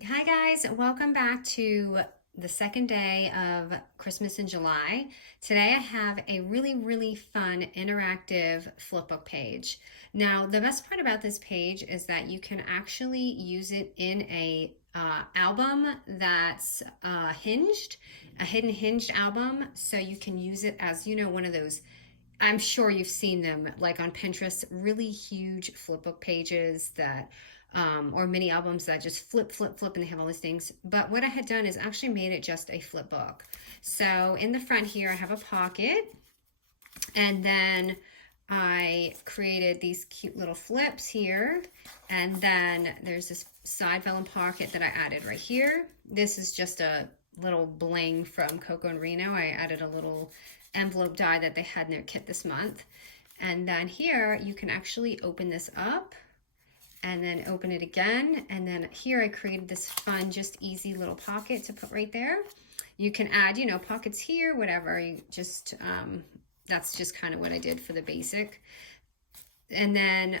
Hi guys, welcome back to the second day of Christmas in July. Today I have a really fun interactive flipbook page. Now the best part about this page is that you can actually use it in a album that's hinged, a hidden hinged album. So you can use it as, one of those, I'm sure you've seen them like on Pinterest, really huge flipbook pages that or mini albums that just flip, and they have all these things. But what I had done is actually made it just a flip book. So in the front here, I have a pocket, and then I created these cute little flips here, and then there's this side vellum pocket that I added right here. This is just a little bling from Coco and Reno. I added a little envelope die that they had in their kit this month. And then here you can actually open this up and then open it again. And then here I created this fun, just easy little pocket to put right there. You can add, pockets here, whatever. You just, that's just kind of what I did for the basic. And then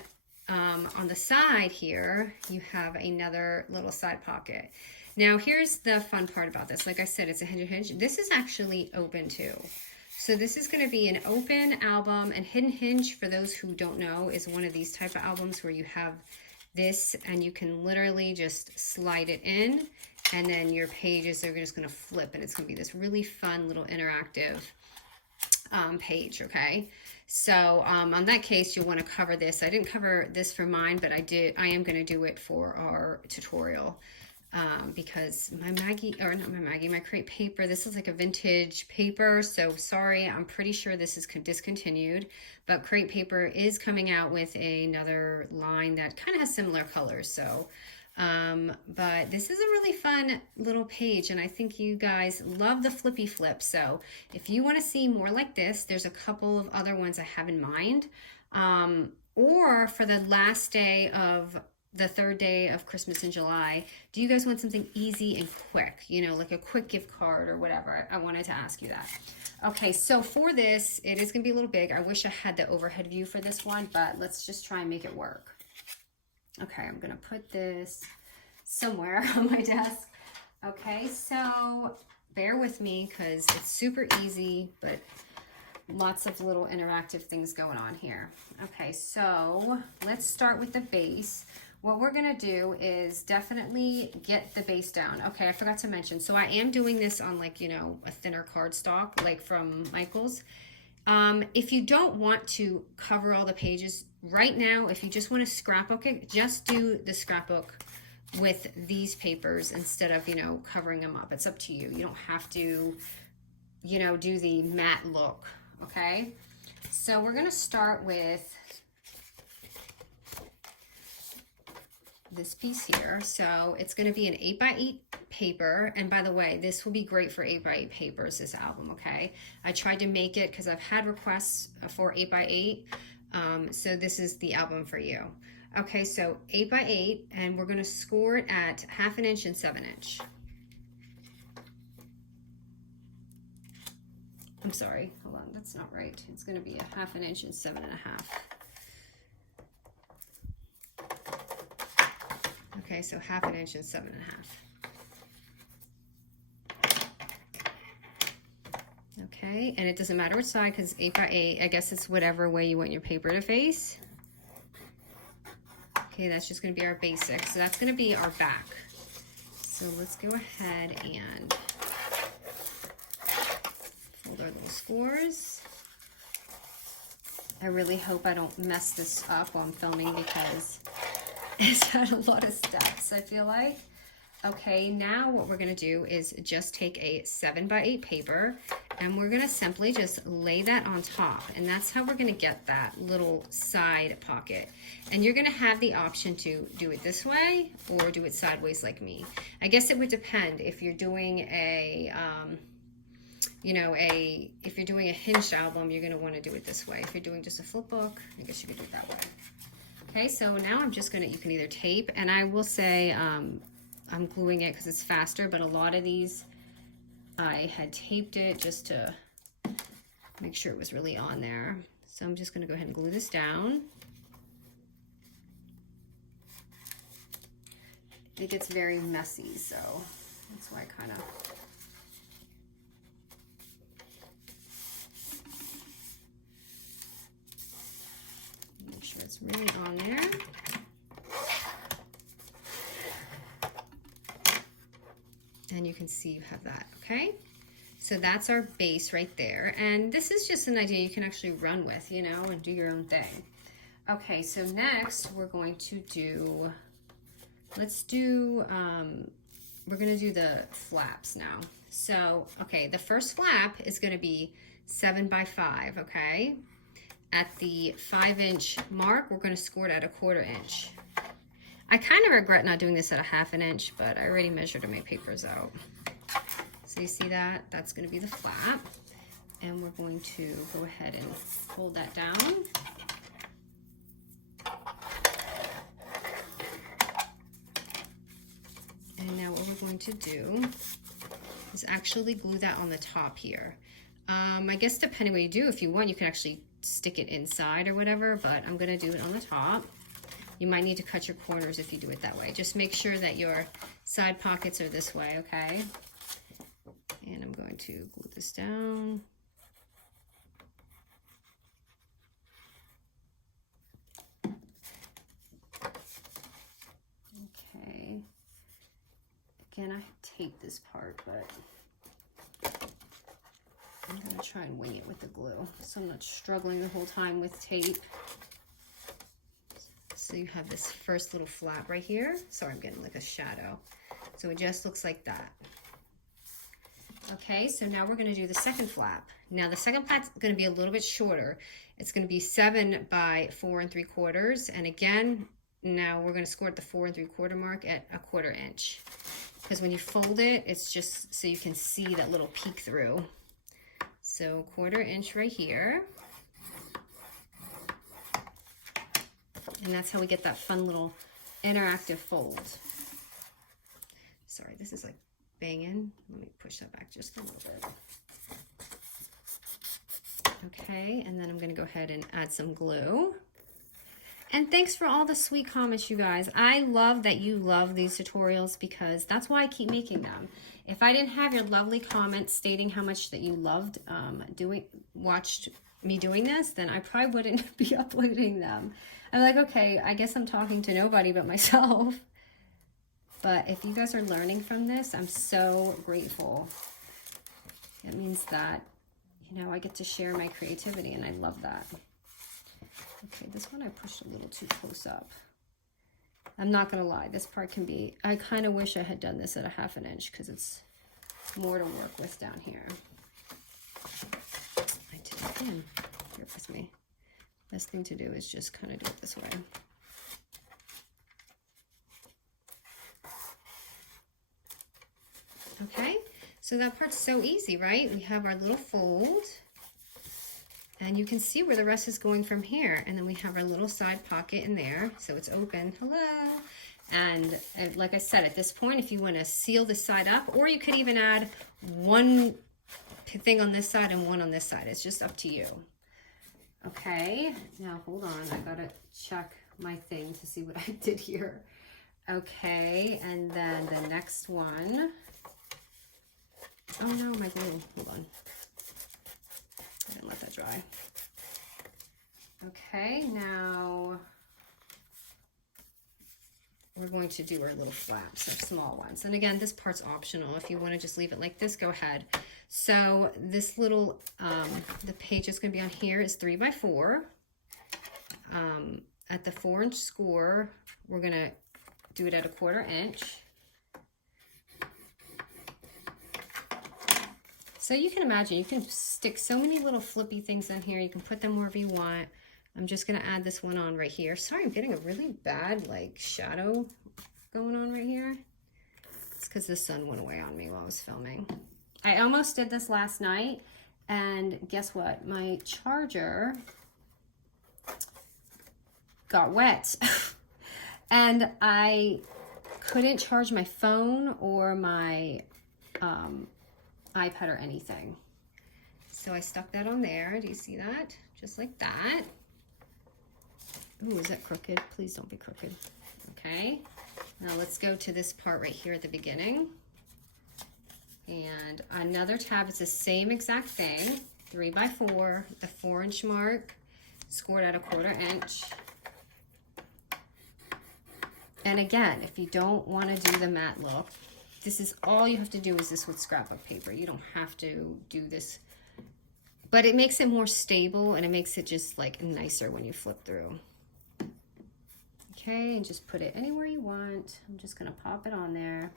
on the side here, you have another little side pocket. Now here's the fun part about this. Like I said, it's a hinge. This is actually open too. So this is going to be an open album, and hidden hinge, for those who don't know, is one of these type of albums where you have this and you can literally just slide it in, and then your pages are just going to flip, and it's going to be this really fun little interactive page. Okay, so on that case, you'll want to cover this. I didn't cover this for mine, but I am going to do it for our tutorial. Because my crepe paper, this is like a vintage paper, so sorry, I'm pretty sure this is discontinued, but crepe paper is coming out with another line that kind of has similar colors. So but this is a really fun little page, and I think you guys love the flippy flip. So if you want to see more like this, there's a couple of other ones I have in mind, or for the last day of the third day of Christmas in July, do you guys want something easy and quick, like a quick gift card or whatever? I wanted to ask you that. Okay, so for this, it is gonna be a little big. I wish I had the overhead view for this one, but let's just try and make it work. Okay, I'm gonna put this somewhere on my desk. Okay, so bear with me because it's super easy, but lots of little interactive things going on here. Okay, so let's start with the base. What we're gonna do is definitely get the base down. Okay, I forgot to mention, so I am doing this on like, a thinner cardstock, like from Michael's. If you don't want to cover all the pages right now, if you just want to scrapbook it, just do the scrapbook with these papers instead of, covering them up. It's up to you. You don't have to, do the matte look, okay? So we're gonna start with this piece here. So it's going to be an 8x8 paper, and by the way, this will be great for 8x8 papers, this album. Okay, I tried to make it because I've had requests for 8x8, so this is the album for you. Okay, so 8x8, and we're going to score it at 1/2 inch and 7 inch. I'm sorry, hold on, that's not right. It's going to be a 1/2 inch and 7.5. Okay, so 1/2 inch and 7.5. Okay, and it doesn't matter which side because 8x8, I guess it's whatever way you want your paper to face. Okay, that's just going to be our basic. So that's going to be our back. So let's go ahead and fold our little scores. I really hope I don't mess this up while I'm filming because it's had a lot of steps, I feel like. Okay, now what we're gonna do is just take a 7x8 paper, and we're gonna simply just lay that on top, and that's how we're gonna get that little side pocket. And you're gonna have the option to do it this way or do it sideways like me. I guess it would depend if you're doing a if you're doing a hinged album, you're gonna want to do it this way. If you're doing just a flip book, I guess you could do it that way. Okay, so now I'm just gonna, you can either tape, and I will say I'm gluing it because it's faster, but a lot of these I had taped it just to make sure it was really on there. So I'm just gonna go ahead and glue this down. it gets very messy, so that's why I kind of make sure it's really on there. And you can see you have that, okay? So that's our base right there. And this is just an idea you can actually run with, you know, and do your own thing. Okay, so next we're going to do, we're gonna do the flaps now. So, okay, the first flap is gonna be 7 by 5, okay? At the 5-inch mark, we're gonna score it at 1/4 inch. I kind of regret not doing this at 1/2 inch, but I already measured my papers out. So you see that? That's gonna be the flap. And we're going to go ahead and fold that down. And now what we're going to do is actually glue that on the top here. I guess depending what you do, if you want, you can actually stick it inside or whatever, but I'm gonna do it on the top. You might need to cut your corners if you do it that way. Just make sure that your side pockets are this way, okay? And I'm going to glue this down. Okay. Again, I tape this part, but I'm gonna try and wing it with the glue, so I'm not struggling the whole time with tape. So you have this first little flap right here. Sorry, I'm getting like a shadow. So it just looks like that. Okay, so now we're gonna do the second flap. Now the second flap's gonna be a little bit shorter. It's gonna be 7 by 4 3/4. And again, now we're gonna score at the 4 3/4 mark at 1/4 inch. Because when you fold it, it's just so you can see that little peek through. So 1/4 inch right here. And that's how we get that fun little interactive fold. Sorry, this is like banging. Let me push that back just a little bit. Okay, and then I'm gonna go ahead and add some glue. And thanks for all the sweet comments, you guys. I love that you love these tutorials because that's why I keep making them. If I didn't have your lovely comments stating how much that you loved watched me doing this, then I probably wouldn't be uploading them. I'm like, okay, I guess I'm talking to nobody but myself. But if you guys are learning from this, I'm so grateful. It means that, you know, I get to share my creativity, and I love that. Okay, this one I pushed a little too close up. I'm not gonna lie, this part can be, I kind of wish I had done this at 1/2 inch because it's more to work with down here. I did it again. Bear with me. Best thing to do is just kind of do it this way. Okay, so that part's so easy, right? We have our little fold, and you can see where the rest is going from here. And then we have our little side pocket in there, so it's open. Hello. And like I said, at this point, if you want to seal this side up, or you could even add one thing on this side and one on this side. It's just up to you. Okay, now hold on. I gotta check my thing to see what I did here. Okay, and then the next one. Oh no, my glue. Hold on. I didn't let that dry. Okay, now we're going to do our little flaps, our small ones. And again, this part's optional. If you want to just leave it like this, go ahead. So this little, the page that's going to be on here is 3 by 4. At the 4-inch score, we're going to do it at 1/4 inch. So you can imagine, you can stick so many little flippy things in here. You can put them wherever you want. I'm just gonna add this one on right here. Sorry, I'm getting a really bad like shadow going on right here. It's because the sun went away on me while I was filming. I almost did this last night, and guess what? My charger got wet. And I couldn't charge my phone or my iPad or anything. So I stuck that on there. Do you see that? Just like that. Ooh, is that crooked? Please don't be crooked. Okay. Now let's go to this part right here at the beginning. And another tab, it's the same exact thing, 3 by 4, the 4-inch mark, scored at 1/4 inch. And again, if you don't want to do the matte look, this is all you have to do is this with scrapbook paper. You don't have to do this, but it makes it more stable and it makes it just like nicer when you flip through. Okay, and just put it anywhere you want. I'm just gonna pop it on there.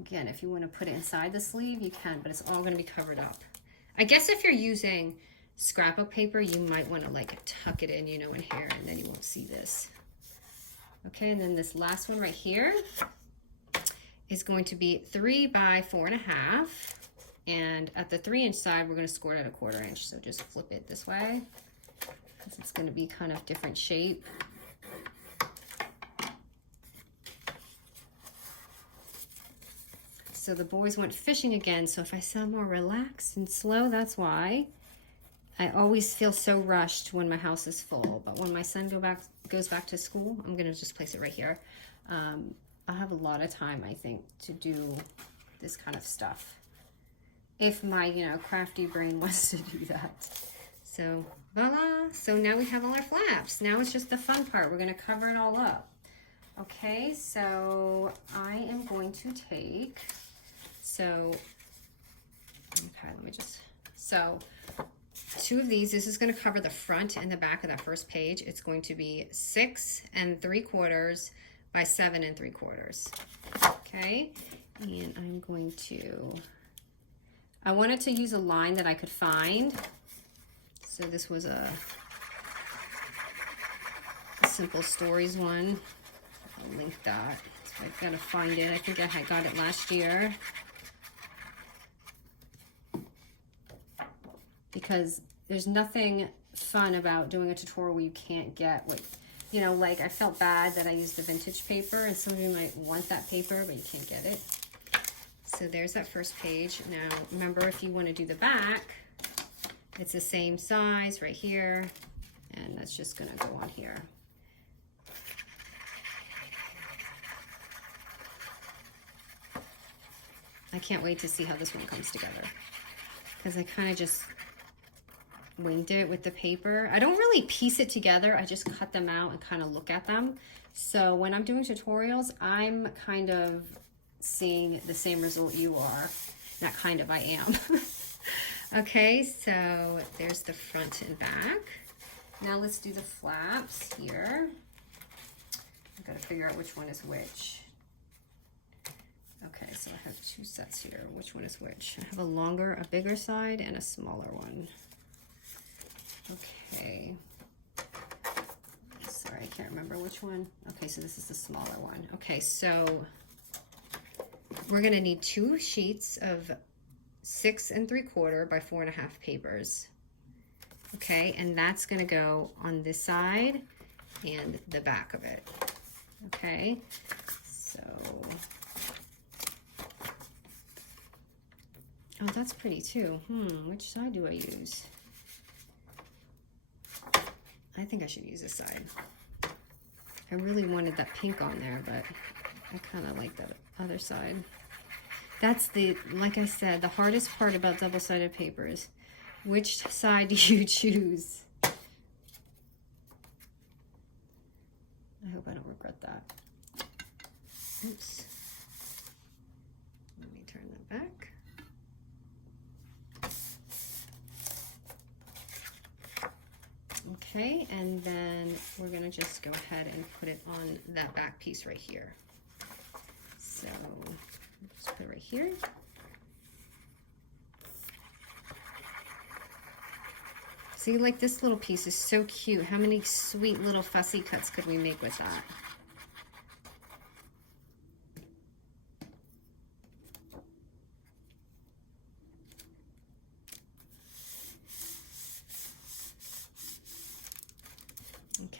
Again, if you want to put it inside the sleeve, you can, but it's all going to be covered up. I guess if you're using scrapbook paper, you might want to like tuck it in, you know, in here, and then you won't see this. Okay, and then this last one right here is going to be 3 by 4.5. And at the 3-inch side, we're going to score it at 1/4 inch. So just flip it this way, because it's going to be kind of different shape. So the boys went fishing again, so if I sound more relaxed and slow, that's why. I always feel so rushed when my house is full, but when my son goes back to school, I'm gonna just place it right here. I'll have a lot of time, I think, to do this kind of stuff. If my, you know, crafty brain wants to do that. So, voila. So now we have all our flaps. Now it's just the fun part. We're gonna cover it all up. Okay, so I am going to take, so 2 of these. This is going to cover the front and the back of that first page. It's going to be 6 3/4 by 7 3/4. Okay, and I'm going to, I wanted to use a line that I could find. So this was a Simple Stories one. I'll link that. So I've got to find it. I think I had got it last year. Because there's nothing fun about doing a tutorial where you can't get what, you know, like I felt bad that I used the vintage paper and some of you might want that paper, but you can't get it. So there's that first page. Now, remember, if you want to do the back, it's the same size right here, and that's just going to go on here. I can't wait to see how this one comes together, because I kind of just winged it with the paper. I don't really piece it together. I just cut them out and kind of look at them. So when I'm doing tutorials, I'm kind of seeing the same result you are. Not kind of, I am. Okay, so there's the front and back. Now let's do the flaps here. I've got to figure out which one is which. Okay, so I have 2 sets here. Which one is which? I have a longer, a bigger side, and a smaller one. Okay. Sorry, I can't remember which one. Okay, so this is the smaller one. Okay, so we're going to need 2 sheets of 6 3/4 by 4.5 papers. Okay, and that's going to go on this side and the back of it. Okay, so... Oh, that's pretty too. Which side do I use? I think I should use this side. I really wanted that pink on there, but I kind of like that other side. That's the, like I said, the hardest part about double-sided paper is which side do you choose? I hope I don't regret that. Oops. Let me turn that back. Okay, and then we're going to just go ahead and put it on that back piece right here. So just put it right here. See, like this little piece is so cute. How many sweet little fussy cuts could we make with that?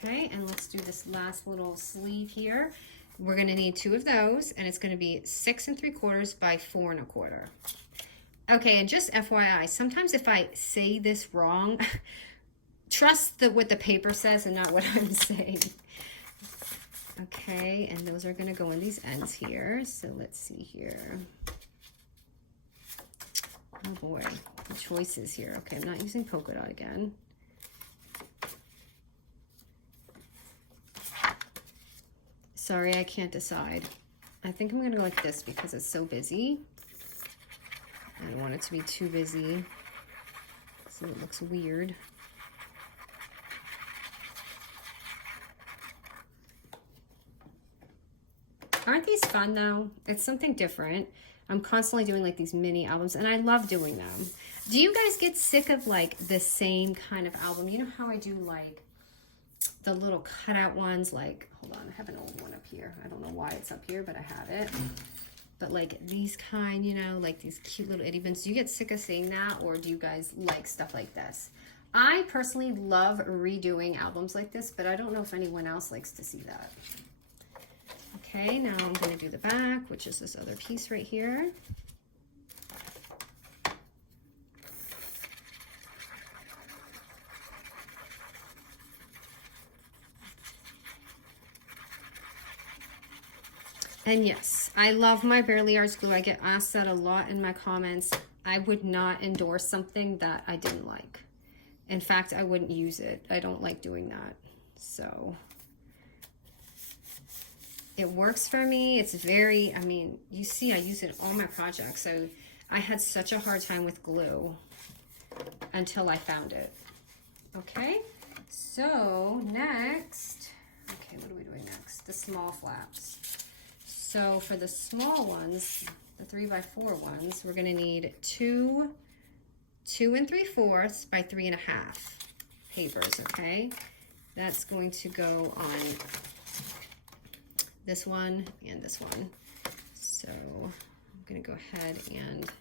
Okay, and let's do this last little sleeve here. We're going to need 2 of those, and it's going to be 6 3/4 by 4 1/4. Okay, and just FYI, sometimes if I say this wrong, trust what the paper says and not what I'm saying. Okay, and those are gonna go in these ends here. So let's see here. Oh boy, the choices here. Okay, I'm not using polka dot again. Sorry, I can't decide. I think I'm gonna go like this because it's so busy. I don't want it to be too busy, so it looks weird. Aren't these fun though? It's something different. I'm constantly doing like these mini albums and I love doing them. Do you guys get sick of like the same kind of album? You know how I do like the little cutout ones, like, hold on, I have an old one up here. I don't know why it's up here, but I have it. But like these kind, you know, like these cute little itty bits. Do you get sick of seeing that, or do you guys like stuff like this? I personally love redoing albums like this, but I don't know if anyone else likes to see that. Okay, now I'm going to do the back, which is this other piece right here. And yes, I love my Barely Arts glue. I get asked that a lot in my comments. I would not endorse something that I didn't like. In fact, I wouldn't use it. I don't like doing that. So it works for me. It's very, I mean, you see I use it in all my projects. So I had such a hard time with glue until I found it. Okay, so next, okay, what are we doing next? The small flaps. So for the small ones, the 3x4 ones, we're gonna need 2 3/4 by 3.5 papers, okay? That's going to go on this one and this one. So I'm gonna go ahead and,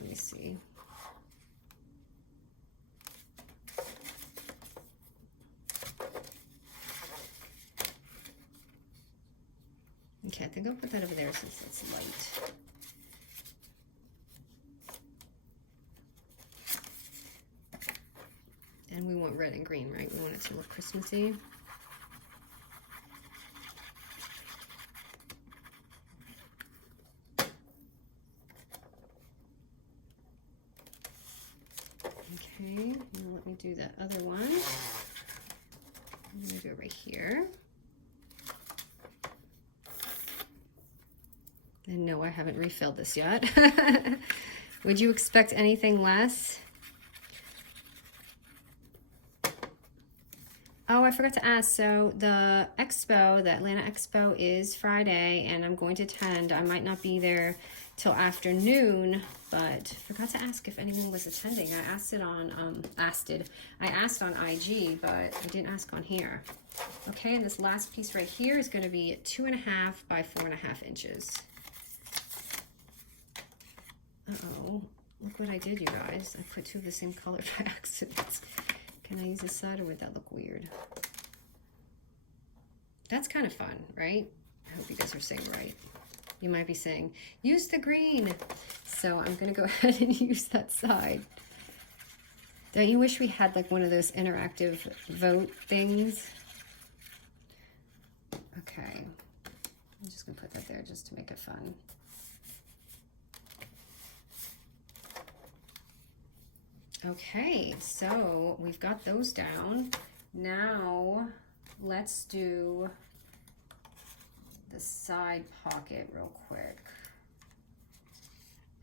let me see. Okay, I think I'll put that over there since it's light. And we want red and green, right? We want it to look Christmassy. Okay, now let me do that other one. I'm gonna go right here. And no, I haven't refilled this yet. Would you expect anything less? Oh, I forgot to ask. So the expo, the Atlanta Expo is Friday and I'm going to attend. I might not be there till afternoon, but forgot to ask if anyone was attending. I asked it on, I asked on IG, but I didn't ask on here. Okay, and this last piece right here is gonna be 2.5 by 4.5 inches. Uh-oh, look what I did, you guys. I put two of the same color by accident. Can I use this side or would that look weird? That's kind of fun, right? I hope you guys are saying right. You might be saying, use the green. So I'm gonna go ahead and use that side. Don't you wish we had like one of those interactive vote things? Okay, I'm just gonna put that there just to make it fun. Okay, so we've got those down. Now let's do the side pocket real quick.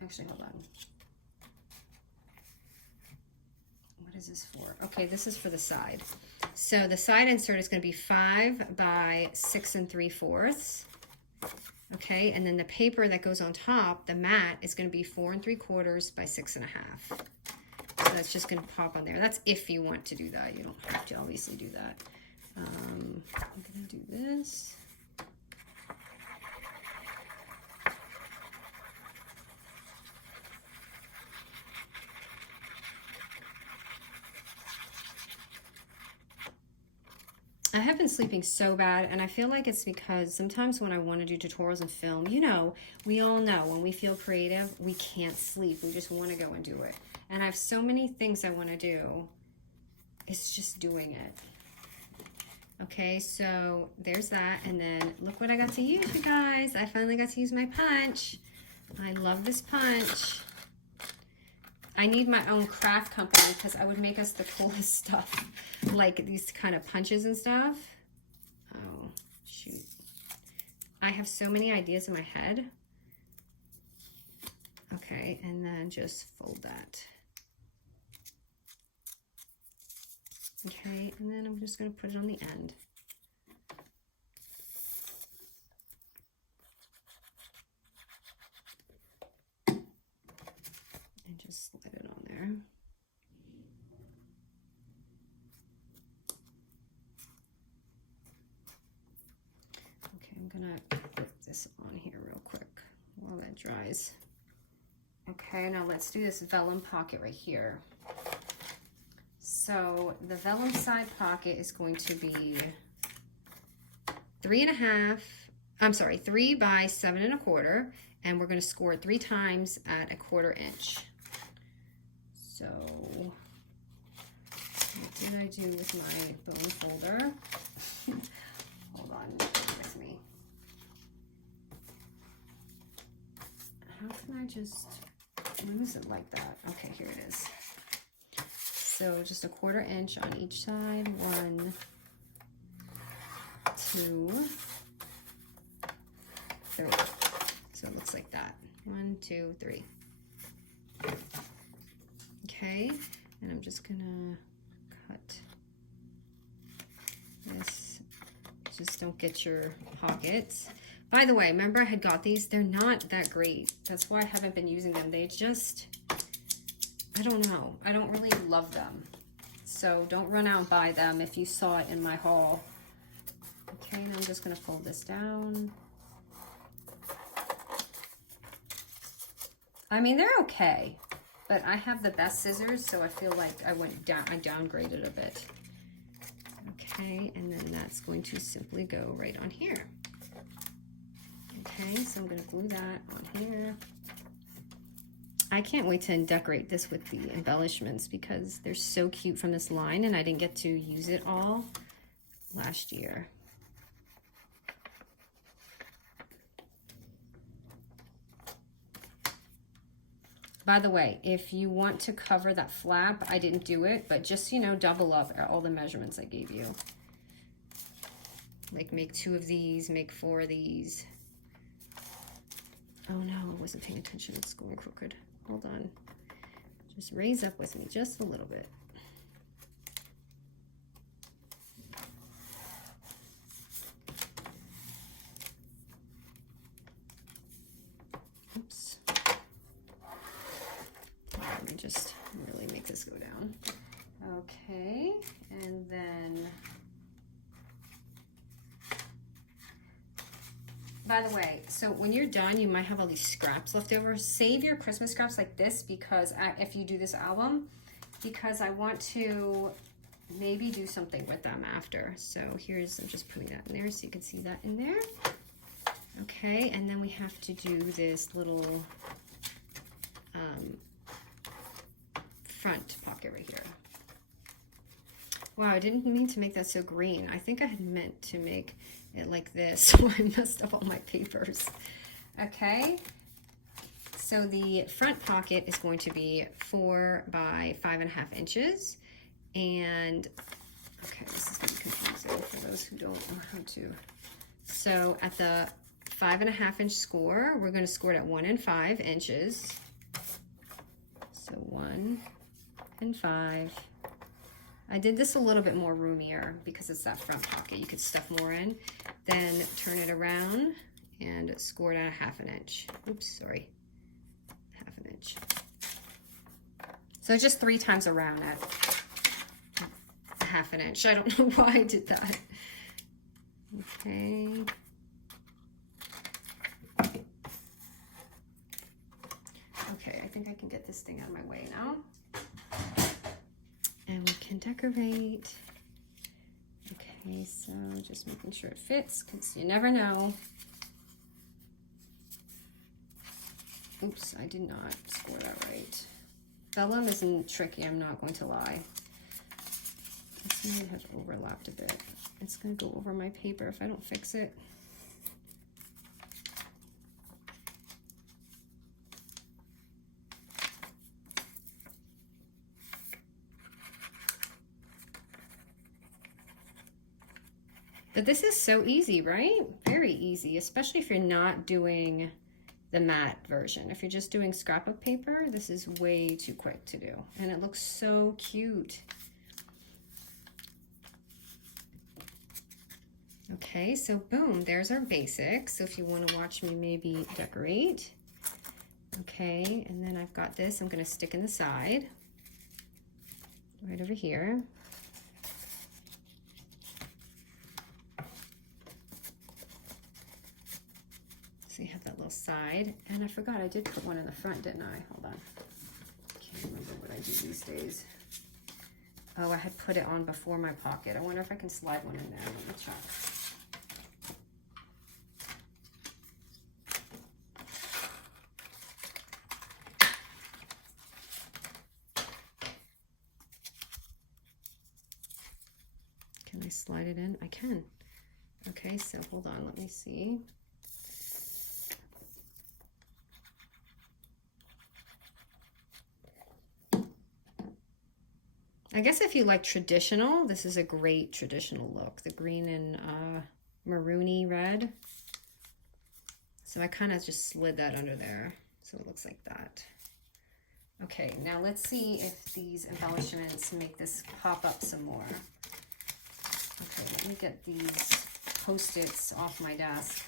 Actually, hold on. What is this for? Okay, this is for the side. So the side insert is going to be 5 by 6 3/4. Okay, and then the paper that goes on top, the mat, is going to be 4 3/4 by 6.5. So that's just going to pop on there. That's if you want to do that. You don't have to obviously do that. I'm going to do this. I have been sleeping so bad, and I feel like it's because sometimes when I want to do tutorials and film, you know, we all know when we feel creative, we can't sleep. We just want to go and do it. And I have so many things I want to do. It's just doing it. Okay, so there's that. And then look what I got to use, you guys. I finally got to use my punch. I love this punch. I need my own craft company because I would make us the coolest stuff. Like these kind of punches and stuff. Oh, shoot. I have so many ideas in my head. Okay, and then just fold that. Okay, and then I'm just going to put it on the end. And just slide it on there. Okay, I'm going to put this on here real quick while that dries. Okay, now let's do this vellum pocket right here. So the vellum side pocket is going to be 3 by 7 1/4, and we're going to score it 3 times at 1/4 inch. So what did I do with my bone folder? Hold on, bear with me. How can I just lose it like that? Okay, here it is. So just 1/4 inch on each side. 1, 2, 3. So it looks like that. 1, 2, 3. Okay, and I'm just gonna cut this. Just don't get your pockets. By the way, remember I had got these? They're not that great. That's why I haven't been using them. They just, I don't know. I don't really love them. So don't run out and buy them if you saw it in my haul. Okay, now I'm just going to fold this down. I mean, they're okay, but I have the best scissors, so I feel like I downgraded a bit. Okay, and then that's going to simply go right on here. Okay, so I'm going to glue that on here. I can't wait to decorate this with the embellishments because they're so cute from this line, and I didn't get to use it all last year. By the way, if you want to cover that flap, I didn't do it, but just, you know, double up all the measurements I gave you. Like make 2 of these, make 4 of these. Oh no, I wasn't paying attention. It's going crooked. Hold on. Just raise up with me just a little bit. Oops. Let me just really make this go down. Okay, and then, by the way, so when you're done, you might have all these scraps left over. Save your Christmas scraps like this because if you do this album, because I want to maybe do something with them after. So here's, I'm just putting that in there so you can see that in there. Okay, and then we have to do this little front pocket right here. Wow, I didn't mean to make that so green. I think I had meant to make it like this, so I messed up all my papers. Okay, so the front pocket is going to be 4 by 5 1/2 inches. And, okay, this is going to be confusing for those who don't know how to. So at the 5 1/2 inch score, we're going to score it at 1 5 inches. So 1 5. I did this a little bit more roomier because it's that front pocket. You could stuff more in. Then turn it around and score it at 1/2 inch. Oops, sorry. 1/2 inch. So just 3 times around at 1/2 inch. I don't know why I did that. Okay. Okay, I think I can get this thing out of my way now. And we can decorate. Okay, so just making sure it fits because you never know. Oops, I did not score that right. Vellum isn't tricky, I'm not going to lie. This might have overlapped a bit. It's gonna go over my paper if I don't fix it. But this is so easy, right? Very easy, especially if you're not doing the matte version. If you're just doing scrapbook paper, this is way too quick to do. And it looks so cute. Okay, so boom, there's our basics. So if you want to watch me maybe decorate. Okay, and then I've got this I'm going to stick in the side. Right over here. So you have that little side. And I forgot I did put one in the front, didn't I? Hold on. Can't remember what I do these days. Oh, I had put it on before my pocket. I wonder if I can slide one in there. Let me check. Can I slide it in? I can. Okay, so hold on, let me see. I guess if you like traditional, this is a great traditional look. The green and maroony red. So I kind of just slid that under there. So it looks like that. Okay, now let's see if these embellishments make this pop up some more. Okay, let me get these Post-its off my desk.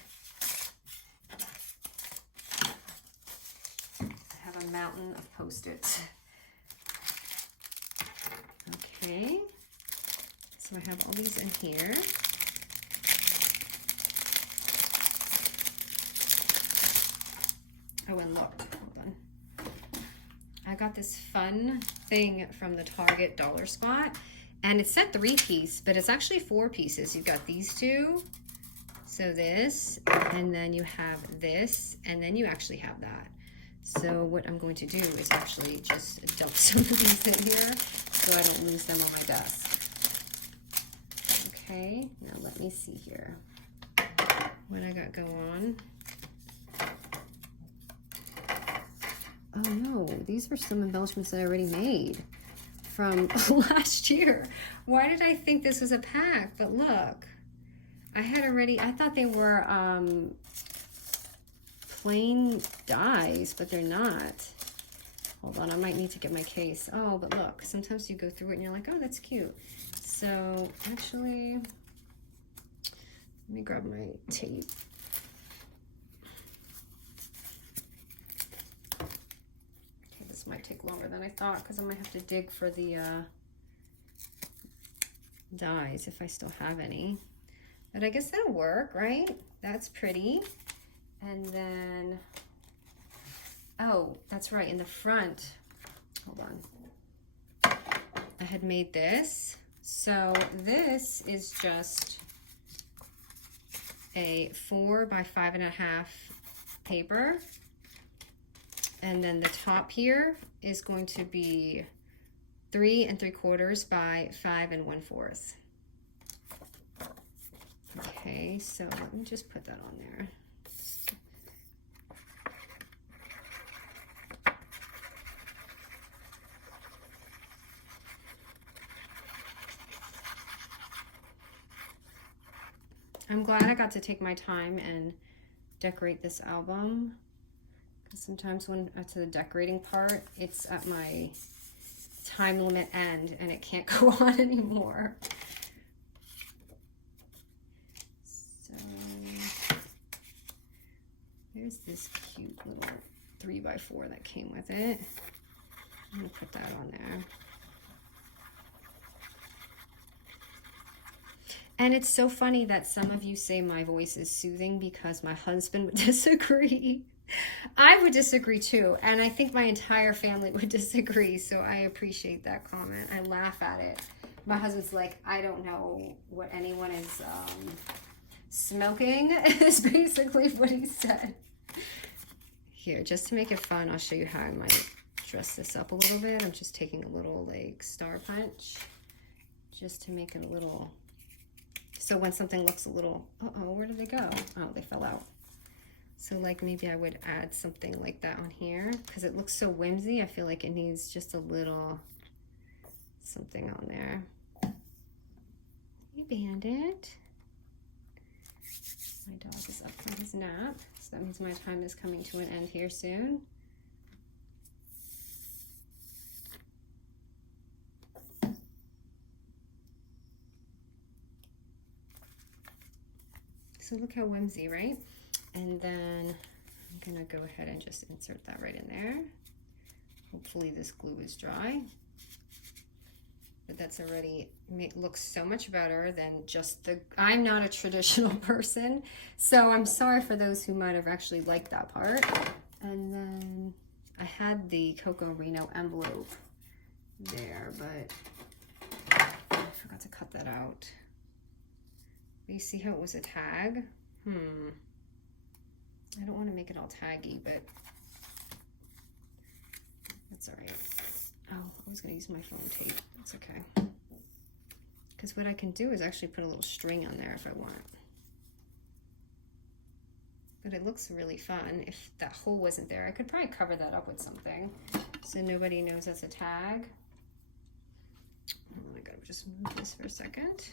I have a mountain of Post-its. Okay, so I have all these in here. Oh, and look, hold on. I got this fun thing from the Target Dollar Spot, and it said 3-piece, but it's actually 4 pieces. You've got these two, so this, and then you have this, and then you actually have that. So what I'm going to do is actually just dump some of these in here so I don't lose them on my desk. Okay, now let me see here what I got going on. Oh no, these were some embellishments that I already made from last year. Why did I think this was a pack? But look, I thought they were plain dies, but they're not. Hold on, I might need to get my case. Oh, but look, sometimes you go through it and you're like, oh, that's cute. So actually, let me grab my tape. Okay, this might take longer than I thought because I might have to dig for the dies if I still have any. But I guess that'll work, right? That's pretty. And then, oh, that's right, in the front, hold on. I had made this. So this is just a 4 by 5.5 paper. And then the top here is going to be 3 3/4 by 5 1/4. Okay, so let me just put that on there. I'm glad I got to take my time and decorate this album, because sometimes when it's the decorating part, it's at my time limit end and it can't go on anymore. So there's this cute little 3x4 that came with it. I'm gonna put that on there. And it's so funny that some of you say my voice is soothing because my husband would disagree. I would disagree too, and I think my entire family would disagree, so I appreciate that comment. I laugh at it. My husband's like, I don't know what anyone is smoking, is basically what he said. Here, just to make it fun, I'll show you how I might dress this up a little bit. I'm just taking a little like star punch. just to make it a little, so when something looks a little, uh-oh, where did they go? Oh, they fell out. So like maybe I would add something like that on here because it looks so whimsy. I feel like it needs just a little something on there. Hey, Bandit. My dog is up from his nap, so that means my time is coming to an end here soon. So look how whimsy, right? And then I'm gonna go ahead and just insert that right in there. Hopefully this glue is dry. But that's already looks so much better than just the, I'm not a traditional person, so I'm sorry for those who might have actually liked that part. And then I had the Coco Reno envelope there, but I forgot to cut that out. But you see how it was a tag? I don't want to make it all taggy, but that's all right. Oh, I was going to use my foam tape. That's okay. Because what I can do is actually put a little string on there if I want. But it looks really fun. If that hole wasn't there, I could probably cover that up with something so nobody knows that's a tag. Oh, I gotta just move this for a second.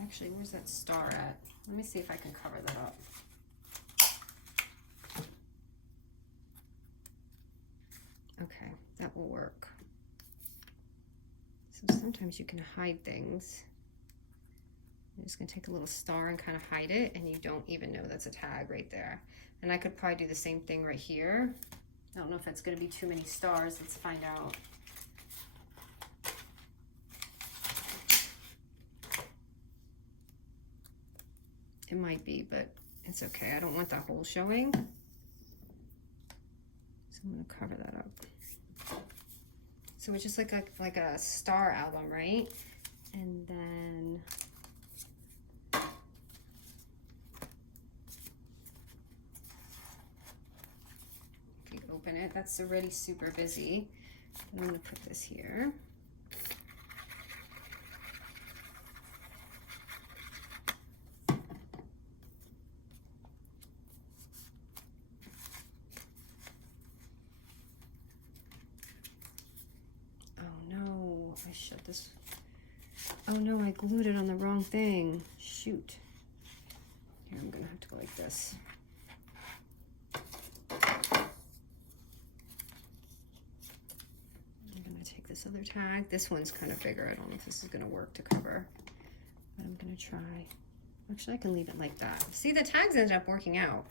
Actually, where's that star at? Let me see if I can cover that up. Okay, that will work. So sometimes you can hide things. I'm just gonna take a little star and kind of hide it, and you don't even know that's a tag right there. And I could probably do the same thing right here. I don't know if it's gonna be too many stars. Let's find out. It might be, but it's okay. I don't want that hole showing. So I'm gonna cover that up. So it's just like a star album, right? And then if you open it, that's already super busy. I'm gonna put this here. Shut this. Oh no, I glued it on the wrong thing. Shoot. Here, I'm gonna have to go like this. I'm gonna take this other tag. This one's kind of bigger. I don't know if this is gonna work to cover, but I'm gonna try. Actually, I can leave it like that. See, the tags ended up working out.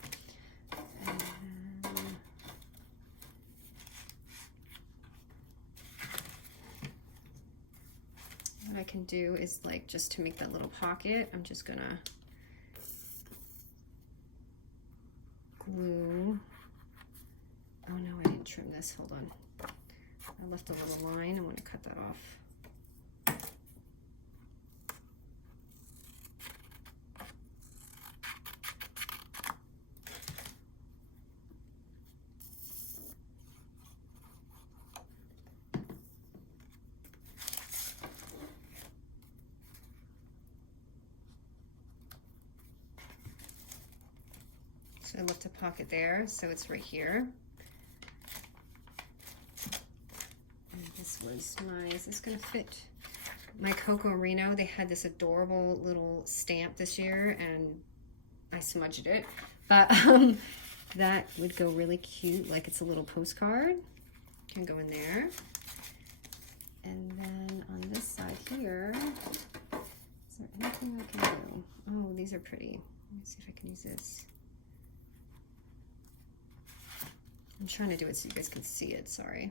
And what I can do is like just to make that little pocket, I'm just gonna glue. Oh no, I didn't trim this. Hold on. I left a little line. I want to cut that off. So I left a pocket there, so it's right here. And this was my, is this gonna fit? My Coco Reno, they had this adorable little stamp this year and I smudged it. But that would go really cute, like it's a little postcard. Can go in there. And then on this side here, is there anything I can do? Oh, these are pretty. Let me see if I can use this. I'm trying to do it so you guys can see it, sorry.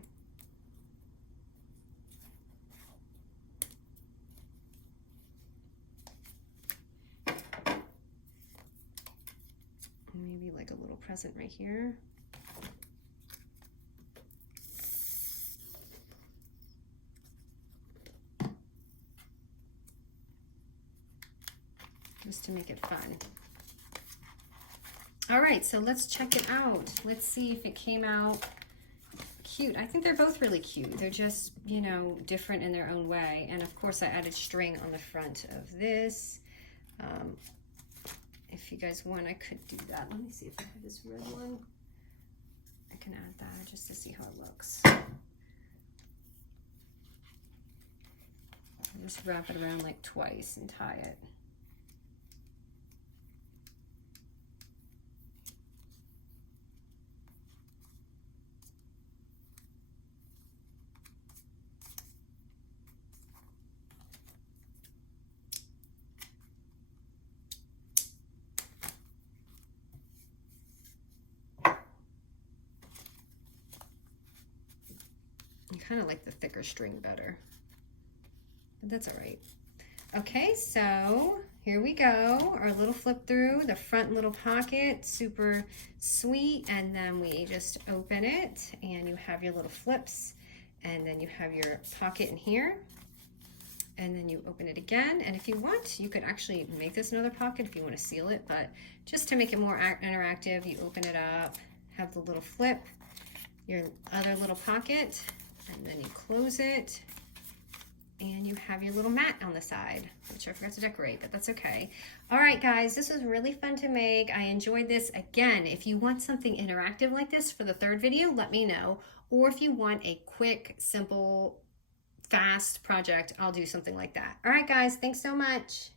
Maybe like a little present right here. Just to make it fun. All right, so let's check it out. Let's see if it came out cute. I think they're both really cute. They're just, you know, different in their own way. And of course I added string on the front of this. If you guys want, I could do that. Let me see if I have this red one. I can add that just to see how it looks. Just wrap it around like twice and tie it. I kind of like the thicker string better, but that's all right. Okay, so here we go, our little flip through, the front little pocket, super sweet, and then we just open it, and you have your little flips, and then you have your pocket in here, and then you open it again, and if you want, you could actually make this another pocket if you want to seal it, but just to make it more interactive, you open it up, have the little flip, your other little pocket, and then you close it, and you have your little mat on the side, which I forgot to decorate, but that's okay. All right, guys, this was really fun to make. I enjoyed this. Again, if you want something interactive like this for the third video, let me know. Or if you want a quick, simple, fast project, I'll do something like that. All right, guys, thanks so much.